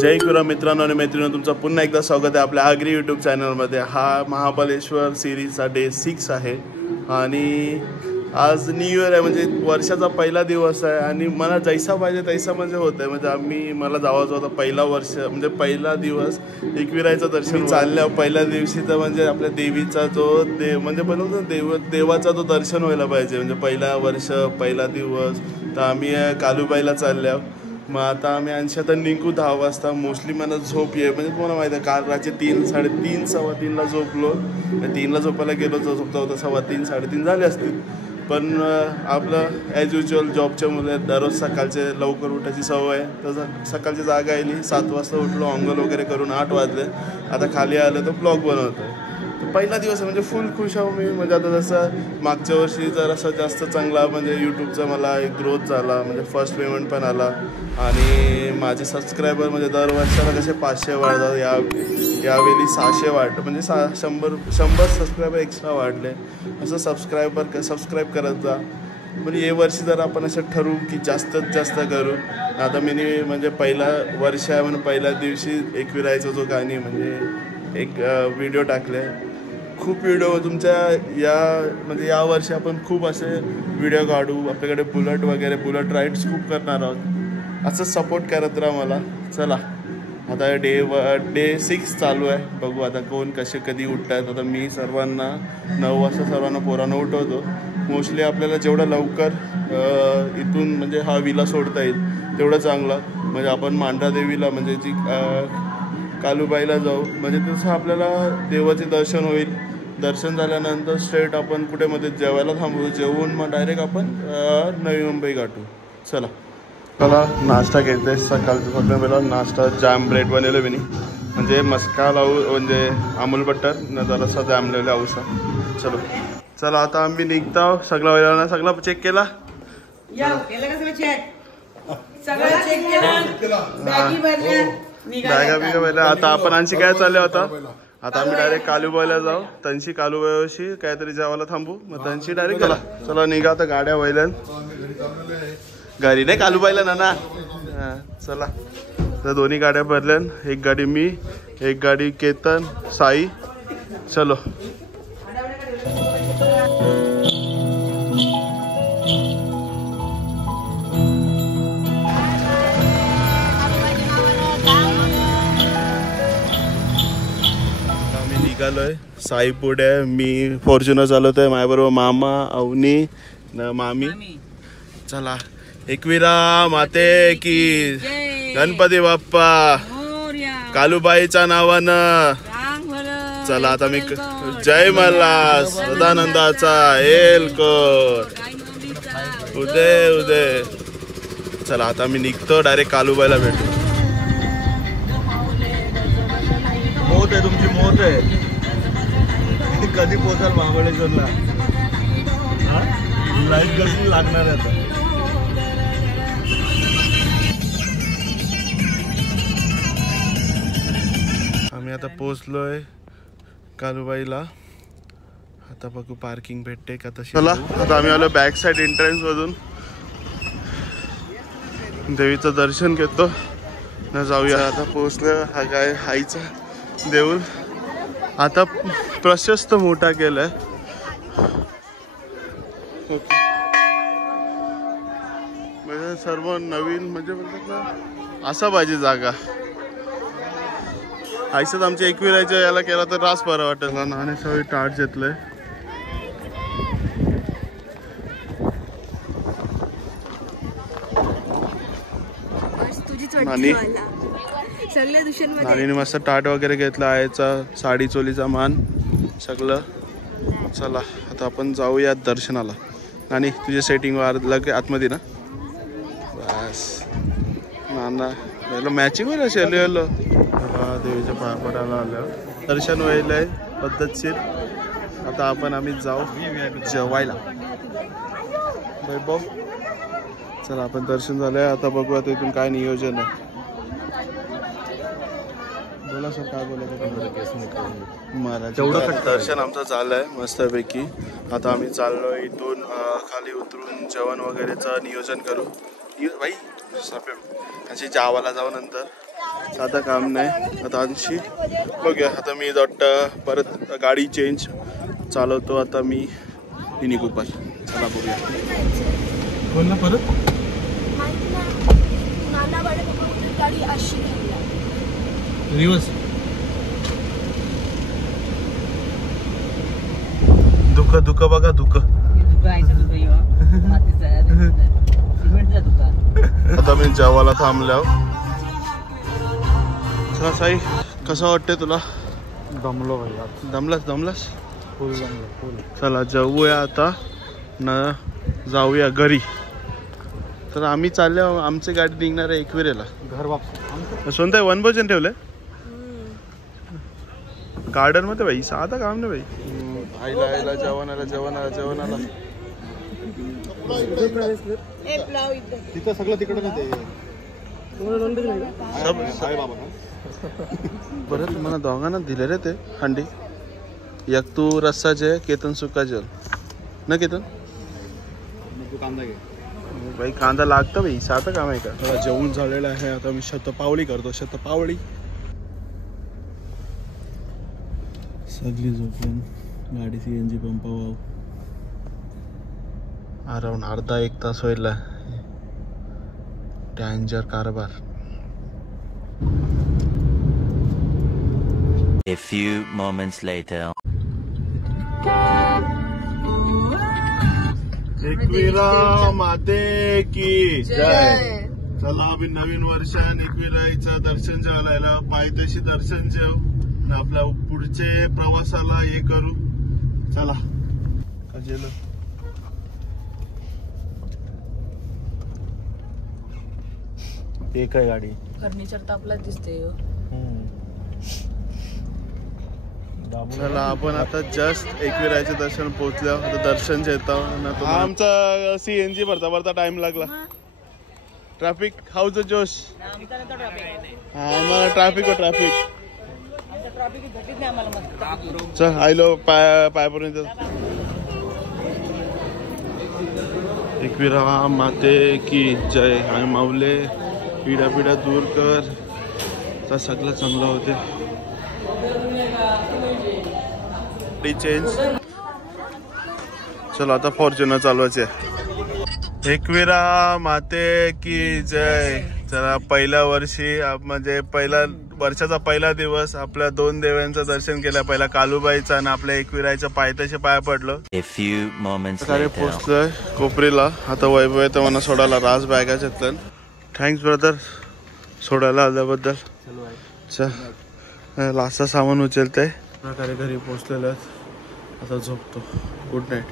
जय गुरु मित्रांनो आणि मैत्रिणींनो, तुमचं पुन्हा एकदा स्वागत आहे आपल्या आगरी यूट्यूब चॅनलमध्ये। हा महाबळेश्वर सिरीजचा डे 6 आहे आणि आज न्यू इयर आहे, म्हणजे वर्षाचा पहिला दिवस आहे आणि मला जैसा पाहिजे तैसा म्हणजे होत आहे। म्हणजे मला जावायचं होतं पहिला वर्ष, म्हणजे पहिला दिवस एकविरायचं दर्शन चाललं पहिल्या दिवशी। तर म्हणजे आपल्या देवीचा जो म्हणजे बनवतो देवाचा तो दर्शन व्हायला पाहिजे, म्हणजे पहिला वर्ष पहिला दिवस। तर आम्ही कालूबाईला चाललो। मग आता आम्ही अंशात निघू 10 वाजता। मोस्टली मला झोप आहे, म्हणजे तुम्हाला माहिती आहे काल रात्री 3, 3:30, 3:15ला झोपलो। 3ला झोपायला गेलो तर झोपता होता 3:15, 3:30 झाले असतील। पण आपलं ॲज युजल जॉबच्या मुले दररोज सकाळचे लवकर उठायची सवय आहे, तसं सकाळची जागा आली 7 वाजता उठलो, अंघोळ वगैरे करून 8 वाजले। आता खाली आलं तर ब्लॉग बनवतो आहे। पहिला दिवस आहे, म्हणजे फुल खुश आहो मी। म्हणजे आता जसं मागच्या वर्षी जरासा जास्त चांगला म्हणजे यूट्यूबचा मला एक ग्रोथ झाला, म्हणजे फर्स्ट पेमेंट पण आला आणि माझे सबस्क्रायबर म्हणजे दर वर्षाला कसे 500 वाढतात, यावेळी 600 वाढलं, म्हणजे 100 सबस्क्रायबर एक्स्ट्रा वाढले। असं सबस्क्राईब करत जा। म्हणजे हे वर्षी जर आपण असं ठरवू की जास्तीत जास्त करू। आता मी म्हणजे पहिला वर्ष आहे म्हणून पहिल्या दिवशी एकविरायचं जो गाणी म्हणजे एक व्हिडिओ टाकले। खूप व्हिडिओ तुमच्या या वर्षी आपण खूप असे व्हिडिओ काढू। आपल्याकडे बुलेट राईड्स खूप करणार आहोत। असं सपोर्ट करत राहा मला। चला आता डे 6 चालू आहे, बघू आता कोण कधी उठतात। आता मी सर्वांना 9 वाजता सर्वांना पोरांना उठवतो। मोस्टली आपल्याला जेवढं लवकर इथून म्हणजे हा विला सोडता येईल तेवढं चांगलं। म्हणजे आपण मांढरा देवीला म्हणजे जी कालूबाईला जाऊ, म्हणजे तसं आपल्याला देवाचे दर्शन होईल। दर्शन झाल्यानंतर स्ट्रेट आपण कुठे मध्ये जेवायला थांबू, जेवून मग डायरेक्ट आपण नवी मुंबई गाठू। चला नाश्ता घेते। सकाळचं पहिला नाश्ता जाम ब्रेड बनवलं मी, म्हणजे मस्का लावू म्हणजे अमूल बटर न जरासा जाम लावले औसा। चला आता आम्ही निघतो। सगळा वेळा सगळा चेक केला, बॅगा भरल्या। आता आपण आणखी काय चालले होता, आता आम्ही डायरेक्ट कालूबाईला जाऊ। त्यांची कालूबाईशी काहीतरी जेवायला थांबू, मग त्यांची डायरेक्ट चला निघा। आता गाड्या व्हायला घरी नाही कालूबाईला ना। चला तर दोन्ही गाड्या भरल्या, एक गाडी मी, एक गाडी केतन, साई। चलो आम्ही निघालोय। साई पुढे, मी फॉर्च्युनर चालवतोय, माझ्याबरोबर मामा, अवनी न मामी। चला एकविरा माते की, गणपती बाप्पा, कालूबाईच्या नावानं। चला आता मी जय मल्हार, सदानंदाचा एलकोट, उदय। चला आता मी निघतो, डायरेक्ट कालूबाईला भेटू। मोत आहे तुमची, मोत आहे। कधी पोहोचाल महाबळेश्वरला? लाईट कसली लागणार आहे आता? आम्ही आता पोहोचलोय कालूबाईला। आता बघू पार्किंग भेटते का तशी। चला आता आम्ही आलो बॅक साईड एंट्रन्स मधून, देवीचं दर्शन घेतो न जाऊया। आता पोहोचलो, हा काय आईचा देऊळ आता प्रशस्त मोठा केलाय। म्हणजे सर्व नवीन, म्हणजे म्हणतात ना असा पाहिजे जागा। आईसात आमच्या एकविरायच्या याला केला तर रास बरं वाटेल ना। आणि सगळी टाट घेतलंय। आणि मस्त टाट वगैरे घेतला, आईचा साडी चोलीचा मान सगळं। चला आता आपण जाऊया दर्शनाला। आणि तुझे सेटिंग वारलं आतमध्ये ना, बस ना मॅचिंग होईल असेल। देवीच्या पाया पडायला आलं, दर्शन व्हायलंय पद्धतशीर। आता आम्ही जाऊ जेवायला वैभव। चला आपण दर्शन झालंय, आता बघू आता इथून काय नियोजन आहे। बोला सर, काय बोलायचं? मला तेवढं दर्शन आमचं झालंय मस्तपैकी। आता आम्ही चाललोय इथून खाली उतरून जेवण वगैरेचं नियोजन करू। भाई अशी जावाला जाऊ नंतर आता काम नाही. आता अंशी बघूया. आता मी वाटतं परत गाडी चेंज चालवतो आता मी मिनी कूपर. चला बघूया. बोल ना परत. रिवर्स दुःख बघा दुःख. आता मी जेवायला थांबल्यावर. चला साई कसं वाटतंय तुला? दमलो भाई. दमलास फुल दमलो फुल. चला जेवूया आता न जाऊया घरी. तर आम्ही चाललो. आमची गाडी निघणार आहे एकविरेला. घर वापस सोनताई वनभोजन ठेवलंय गार्डन मध्ये भाई. साधा काम नाही भाई. आईला जेवणाला तिथं सगळं तिकडे ना ते परत मला दोघांना दिले रे ते हंडी. एक तू रस्सा जे केतन सुका जेल ना केतन. कांदा घे भाई. कांदा लागतं भाई. साधं काम आहे का? मला जेवण झालेलं आहे. आता मी शतपावली करतो. शतपावली. सगळी झोपून गाडी CNG पंपावर अराउंड अर्धा एक तास व्हायला. डेंजर कारभार. A few moments later. Ekvira माते की जय. चला आम्ही नवीन वर्षान एकविराईचं दर्शन घालायला पायथ्याशी दर्शन जेव आपल्या पुढचे प्रवासाला हे करू. चला कजेल एक आहे गाडी. फर्निचर तर आपल्याच दिसते. चला आपण आता जस्ट एकविरायचे दर्शन पोहोचलो. आता दर्शन येतं. आमचा CNG भरता टाइम लागला. ट्रॅफिक हाऊच जोश. आम्हाला ट्रॅफिक चल आयलो पायापर्यंत. एकविरा माते की जय. आय माऊले पिढ्या दूर कर. तर सगळं चांगलं होते. चेंज. चलो आता फॉर्च्युनर चालवायचे. एकविरा माते की जय. चला पहिल्या वर्षी म्हणजे वर्षाचा पहिला दिवस आपल्या दोन देवांचं दर्शन केलं. पहिला कालूबाईचा आणि आपल्या एकविरायच्या पायथ्याशी पाया पडलो. A few moments अरे later. पोचलोय कोपरीला. आता वैभव येतं मला सोडायला. राज बॅगाच घेतलं. थँक्स ब्रदर सोडायला आल्याबद्दल. चल लास्ट सामान उचलतंय. प्रकारे घरी पोचलेलं. आता झोपतो. Good night.